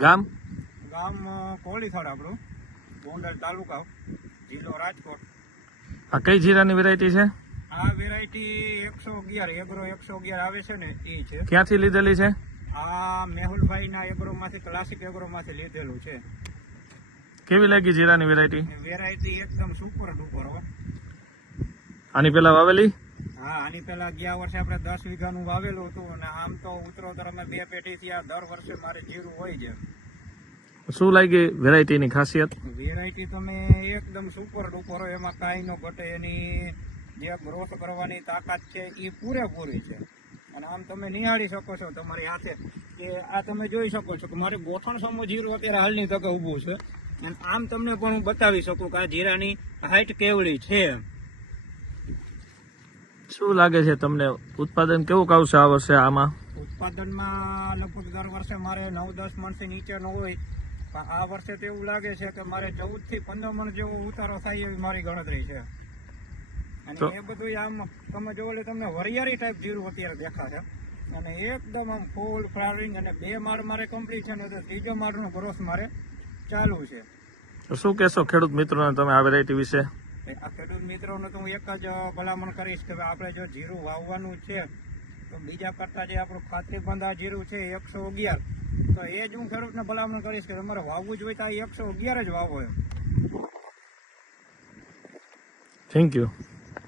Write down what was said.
ગામ ગામ કોળીથળ આપણું, ગોંડલ તાલુકા, જિલ્લો રાજકોટ. આ કઈ જીરાની વેરાયટી છે? આ વેરાયટી 111 એગ્રો 111 આવે છે ને એ છે. ક્યાંથી લીધેલી છે? આ મેહુલભાઈના એગ્રોમાંથી, ક્લાસિક એગ્રોમાંથી લીધેલું છે. કેવી લાગી જીરાની વેરાયટી? વેરાયટી એકદમ સુપર ડુપર હો. આની પેલા વાવેલી? હા, આની પહેલા ગયા વર્ષે આપણે 10 વીઘાનું વાવેલું હતું અને આમ તો ઉત્તરોત્તર અમે 2 પેઢીથી આ દર વર્ષે મારે જીરું હોય છે. શું લાગી વેરાયટીની ખાસિયત? વેરાયટી તમે એકદમ સુપર ડુપર હોય, એમાં કાંઈ ન ઘટે. એની જે ગ્રોથ કરવાની તાકાત છે એ પૂરેપૂરી છે. અને આમ તમે નિહાળી શકો છો તમારી હાથે કે આ તમે જોઈ શકો છો કે મારે ગોઠણ સમૂહ જીરું અત્યારે હાલની તકે ઊભું છે. અને આમ તમને પણ હું બતાવી શકું કે આ જીરાની હાઈટ કેવડી છે. શું લાગે છે તમને ઉત્પાદન કેવું આવશે આ વર્ષે? આમાં ઉત્પાદનમાં લગભગ દર વર્ષે મારે 9-10 મણથી નીચે ન હોય, પણ આ વર્ષે તો એવું લાગે છે કે મારે 14 થી 15 મણ જેવો ઉતારો થાય એવી મારી ગણતરી છે. અને એ બધું આમ તમે જોવો એટલે તમને વરિયાળી ટાઈપ જીરું અત્યારે દેખાશે. અને એકદમ આમ ફૂલ ફ્લાવરિંગ, અને 2 માળ મારે કમ્પ્લીટ છે ને તો 3જો માળનો ગ્રોથ મારે ચાલુ છે. તો શું કહેશો ખેડૂત મિત્રોને તમે આ વેરાયટી વિશે? આ ખેડૂત મિત્રોને તો હું એક જ ભલામણ કરીશ કે આપણે જો જીરું વાવવાનું છે તો બીજા કરતા જે આપણું ખાતરીબંધ આ જીરું છે 111, તો એ જ હું ખેડૂતને ભલામણ કરીશ કે તમારે વાવવું જ હોય તો આ 111 જ વાવો એમ. Thank you.